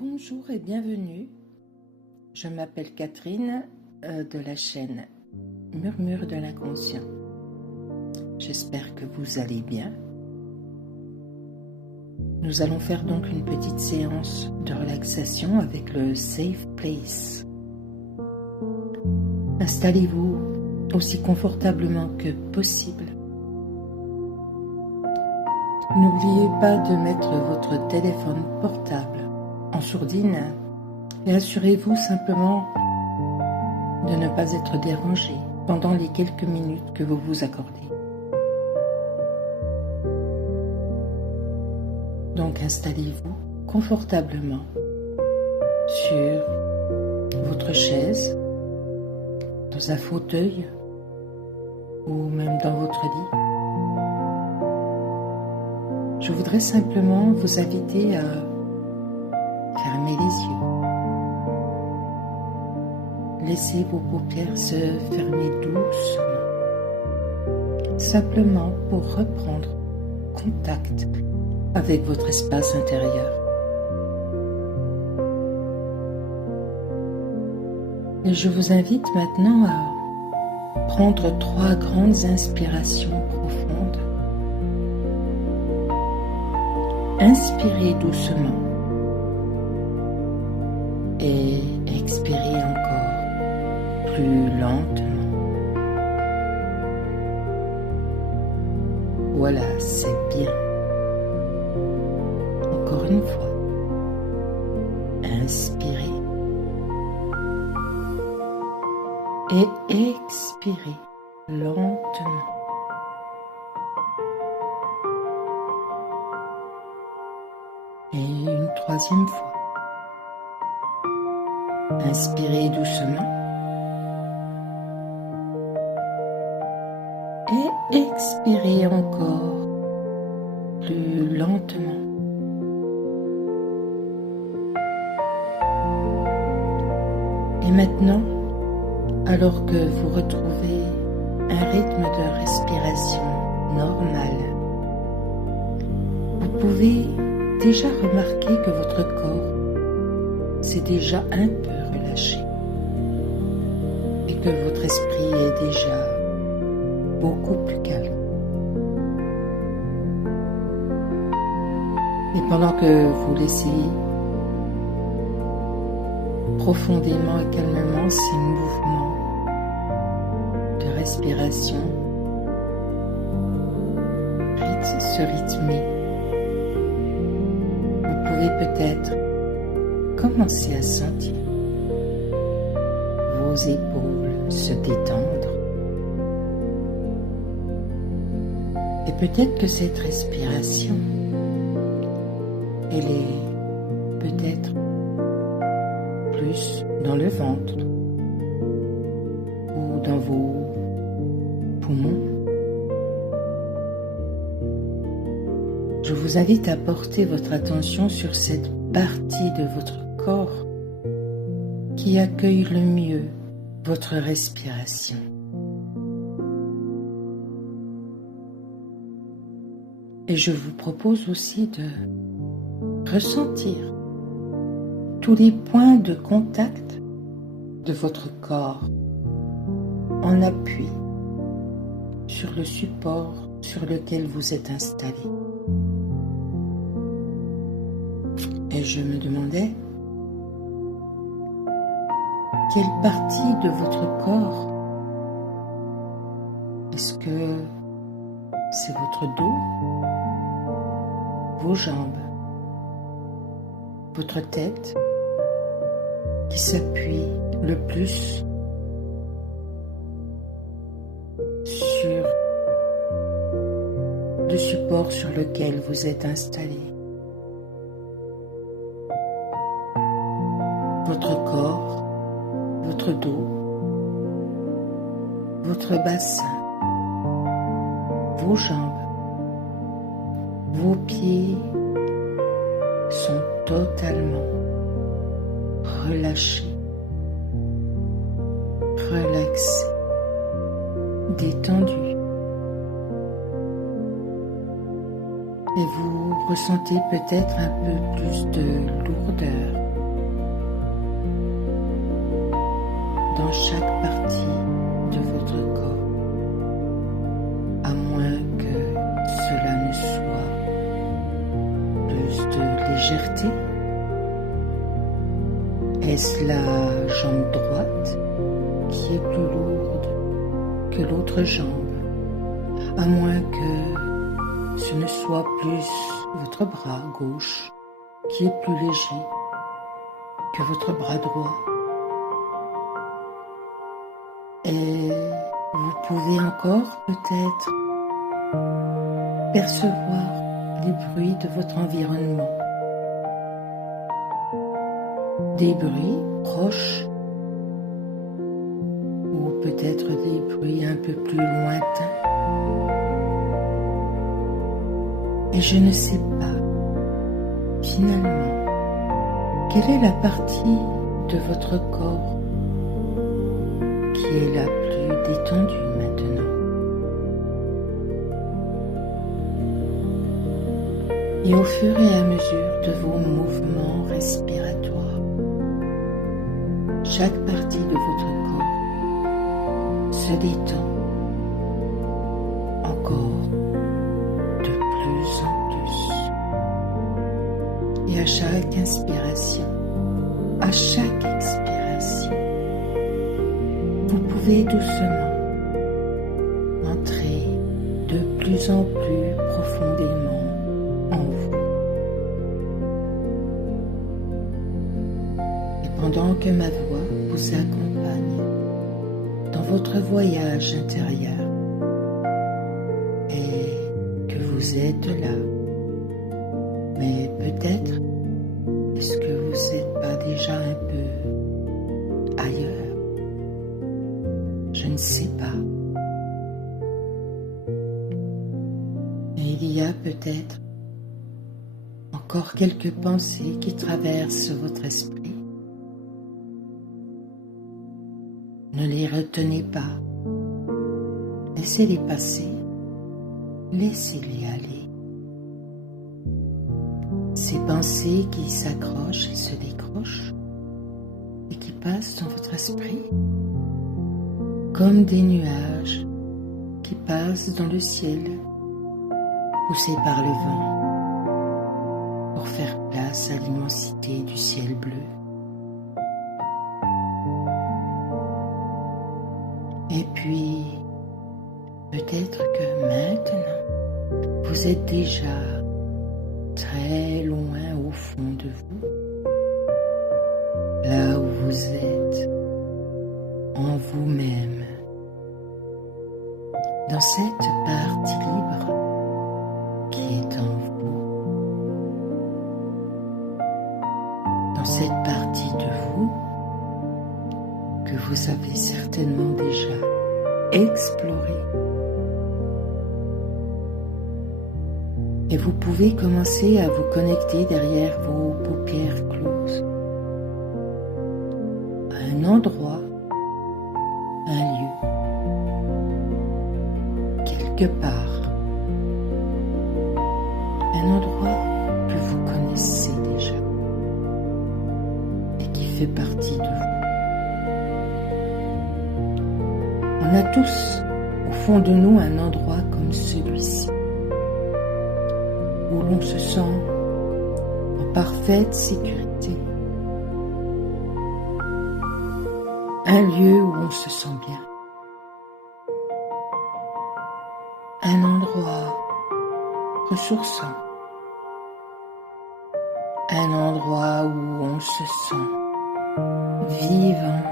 Bonjour et bienvenue. Je m'appelle Catherine de la chaîne Murmure de l'inconscient. J'espère que vous allez bien. Nous allons faire donc une petite séance de relaxation avec le Safe Place. Installez-vous aussi confortablement que possible. N'oubliez pas de mettre votre téléphone portable en sourdine et assurez-vous simplement de ne pas être dérangé pendant les quelques minutes que vous vous accordez. Donc installez-vous confortablement sur votre chaise, dans un fauteuil ou même dans votre lit. Je voudrais simplement vous inviter à fermer les yeux. Laissez vos paupières se fermer doucement, simplement pour reprendre contact avec votre espace intérieur. Et je vous invite maintenant à prendre 3 grandes inspirations profondes. Inspirez doucement et expirez encore plus lentement. Voilà, c'est bien. Encore une fois, inspirez et expirez lentement. Et une 3e fois. Inspirez doucement et expirez encore plus lentement. Et maintenant, alors que vous retrouvez un rythme de respiration normal, vous pouvez déjà remarquer que votre corps s'est déjà un peu relâché et que votre esprit est déjà beaucoup plus calme. Et pendant que vous laissez profondément et calmement ces mouvements de respiration se rythmer, vous pouvez peut-être commencer à sentir vos épaules se détendre. Et peut-être que cette respiration, elle est peut-être plus dans le ventre ou dans vos poumons. Je vous invite à porter votre attention sur cette partie de votre corps qui accueille le mieux votre respiration. Et je vous propose aussi de ressentir tous les points de contact de votre corps en appui sur le support sur lequel vous êtes installé. Et je me demandais quelle partie de votre corps, est-ce que c'est votre dos, vos jambes, votre tête qui s'appuie le plus sur le support sur lequel vous êtes installé. Votre corps, votre dos, votre bassin, vos jambes, vos pieds sont totalement relâchés, relaxés, détendus. Et vous ressentez peut-être un peu plus de lourdeur dans chaque partie de votre corps, à moins que cela ne soit plus de légèreté. Est-ce la jambe droite qui est plus lourde que l'autre jambe, à moins que ce ne soit plus votre bras gauche qui est plus léger que votre bras droit? Et vous pouvez encore peut-être percevoir les bruits de votre environnement, des bruits proches ou peut-être des bruits un peu plus lointains. Et je ne sais pas, finalement, quelle est la partie de votre corps qui est la plus détendue maintenant. Et au fur et à mesure de vos mouvements respiratoires, chaque partie de votre corps se détend encore de plus en plus. Et à chaque inspiration, à chaque expiration, vous pouvez doucement entrer de plus en plus profondément en vous. Et pendant que ma voix vous accompagne dans votre voyage intérieur et que vous êtes là, mais peut-être est-ce que vous n'êtes pas déjà un peu ailleurs? Je ne sais pas. Mais il y a peut-être encore quelques pensées qui traversent votre esprit. Ne les retenez pas. Laissez-les passer. Laissez-les aller. Ces pensées qui s'accrochent et se décrochent et qui passent dans votre esprit comme des nuages qui passent dans le ciel, poussés par le vent, pour faire place à l'immensité du ciel bleu. Et puis, peut-être que maintenant, vous êtes déjà très loin au fond de vous, là où vous êtes, en vous-même, dans cette partie libre qui est en vous, dans cette partie de vous que vous avez certainement déjà explorée. Et vous pouvez commencer à vous connecter derrière vos paupières closes à un endroit, un lieu, quelque part, un endroit que vous connaissez déjà et qui fait partie de vous. On a tous au fond de nous un endroit comme celui-ci, où l'on se sent en parfaite sécurité, un lieu où on se sent bien, un endroit ressourçant, un endroit où on se sent vivant,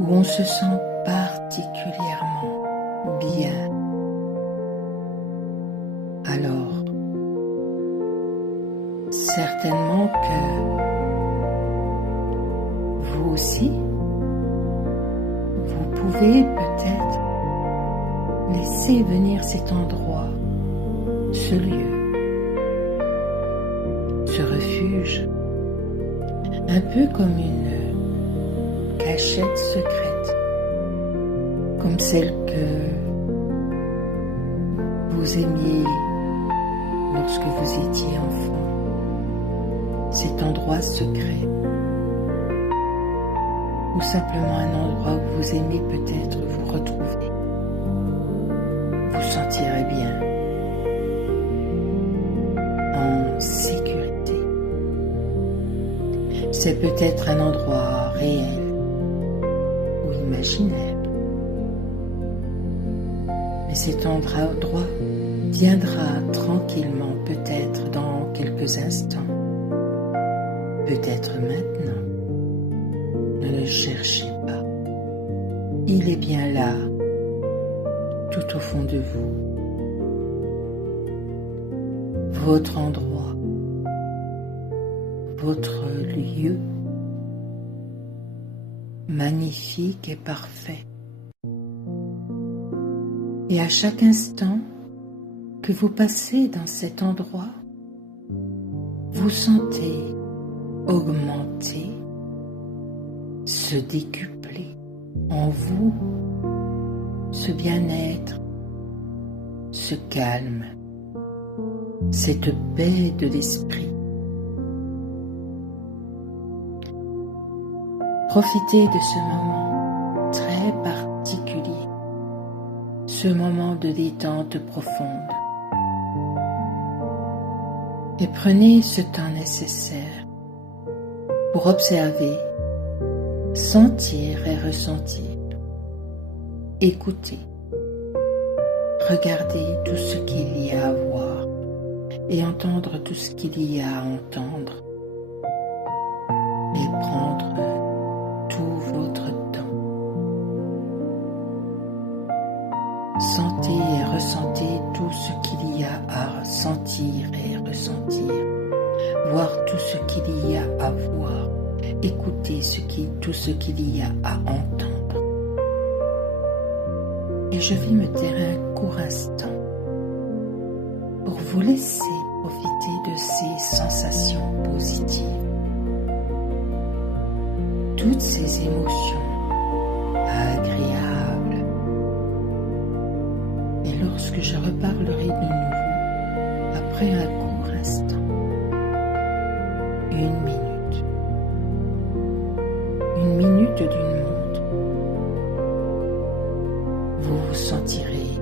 où on se sent particulièrement bien. Alors, certainement que vous aussi, vous pouvez peut-être laisser venir cet endroit, ce lieu, ce refuge, un peu comme une cachette secrète, comme celle que vous aimiez lorsque vous étiez enfant, cet endroit secret ou simplement un endroit où vous aimez peut-être vous retrouver. Vous sentirez bien, en sécurité. C'est peut-être un endroit réel ou imaginaire. Mais cet endroit viendra tranquillement, peut-être dans quelques instants, peut-être maintenant. Ne le cherchez pas. Il est bien là, tout au fond de vous. Votre endroit, votre lieu, magnifique et parfait. Et à chaque instant que vous passez dans cet endroit, vous sentez augmenter, se décupler en vous ce bien-être, ce calme, cette paix de l'esprit. Profitez de ce moment très particulier, ce moment de détente profonde. Et prenez ce temps nécessaire pour observer, sentir et ressentir, écouter, regarder tout ce qu'il y a à voir et entendre tout ce qu'il y a à entendre et prendre tout votre temps. Sentez et ressentez tout ce qu'il y a à sentir et ressentir, voir tout ce qu'il y a à voir, écouter tout ce qu'il y a à entendre. Et je vais me taire un court instant pour vous laisser profiter de ces sensations positives, toutes ces émotions agréables. Et lorsque je reparlerai de nouveau, après un court instant, 1 minute, 1 minute d'une montre, vous vous sentirez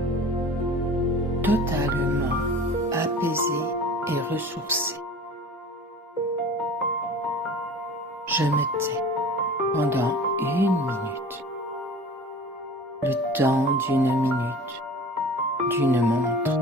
totalement apaisé et ressourcé. Je me tais pendant 1 minute, le temps d'1 minute, d'une montre.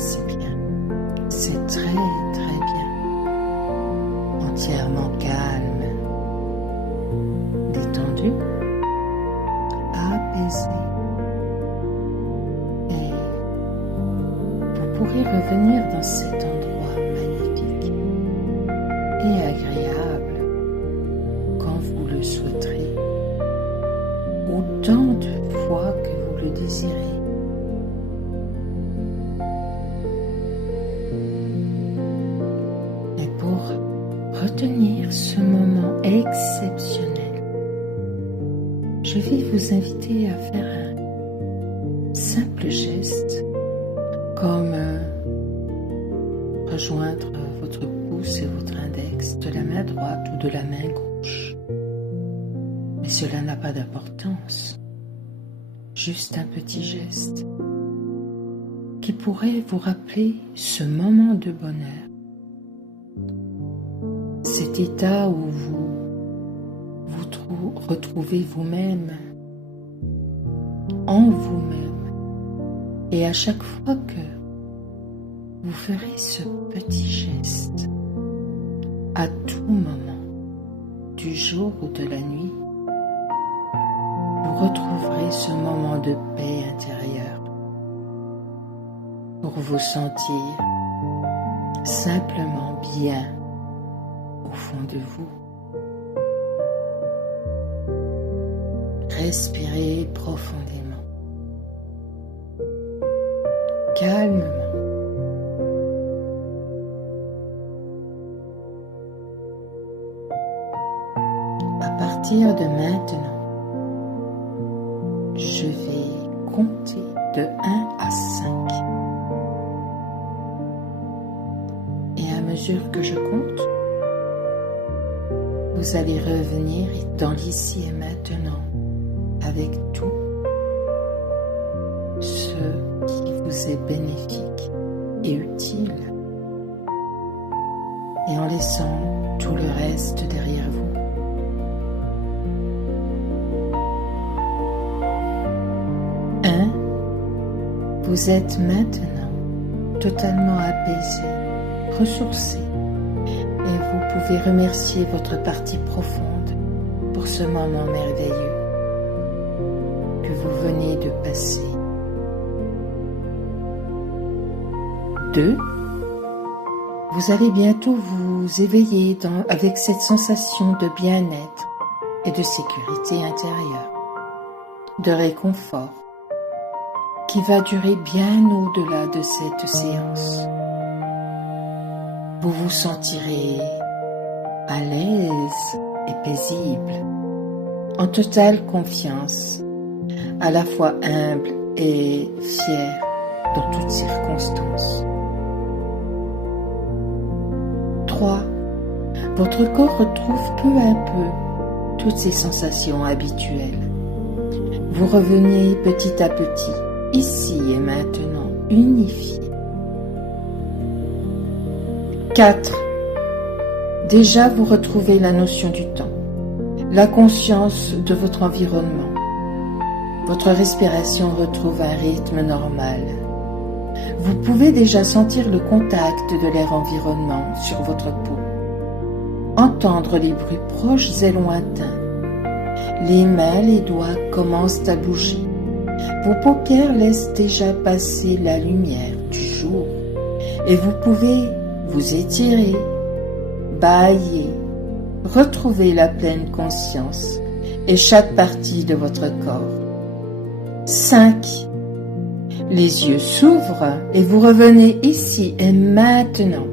C'est bien, c'est très très bien, entièrement calme, détendu, apaisé, et vous pourrez revenir dans cet endroit magnifique et agréable quand vous le souhaiterez, autant de fois que vous le désirez. Retenir ce moment exceptionnel, je vais vous inviter à faire un simple geste comme rejoindre votre pouce et votre index de la main droite ou de la main gauche. Mais cela n'a pas d'importance, juste un petit geste qui pourrait vous rappeler ce moment de bonheur. Cet état où vous retrouvez vous-même, en vous-même, et à chaque fois que vous ferez ce petit geste, à tout moment, du jour ou de la nuit, vous retrouverez ce moment de paix intérieure pour vous sentir simplement bien au fond de vous. Respirez profondément, calmement. À partir de maintenant, je vais compter de 1 à 5. Et à mesure que je compte, vous allez revenir dans l'ici et maintenant avec tout ce qui vous est bénéfique et utile, et en laissant tout le reste derrière vous. Vous êtes maintenant totalement apaisé, ressourcé, et vous pouvez remercier votre partie profonde pour ce moment merveilleux que vous venez de passer. 2. Vous allez bientôt vous éveiller avec cette sensation de bien-être et de sécurité intérieure, de réconfort, qui va durer bien au-delà de cette séance. Vous vous sentirez à l'aise et paisible, en totale confiance, à la fois humble et fier dans toutes circonstances. 3. Votre corps retrouve peu à peu toutes ses sensations habituelles. Vous revenez petit à petit, ici et maintenant, unifié. 4. Déjà vous retrouvez la notion du temps, la conscience de votre environnement. Votre respiration retrouve un rythme normal. Vous pouvez déjà sentir le contact de l'air environnant sur votre peau, entendre les bruits proches et lointains. Les mains, les doigts commencent à bouger. Vos paupières laissent déjà passer la lumière du jour et vous pouvez vous étirer, bâiller, retrouver la pleine conscience et chaque partie de votre corps. 5. Les yeux s'ouvrent et vous revenez ici et maintenant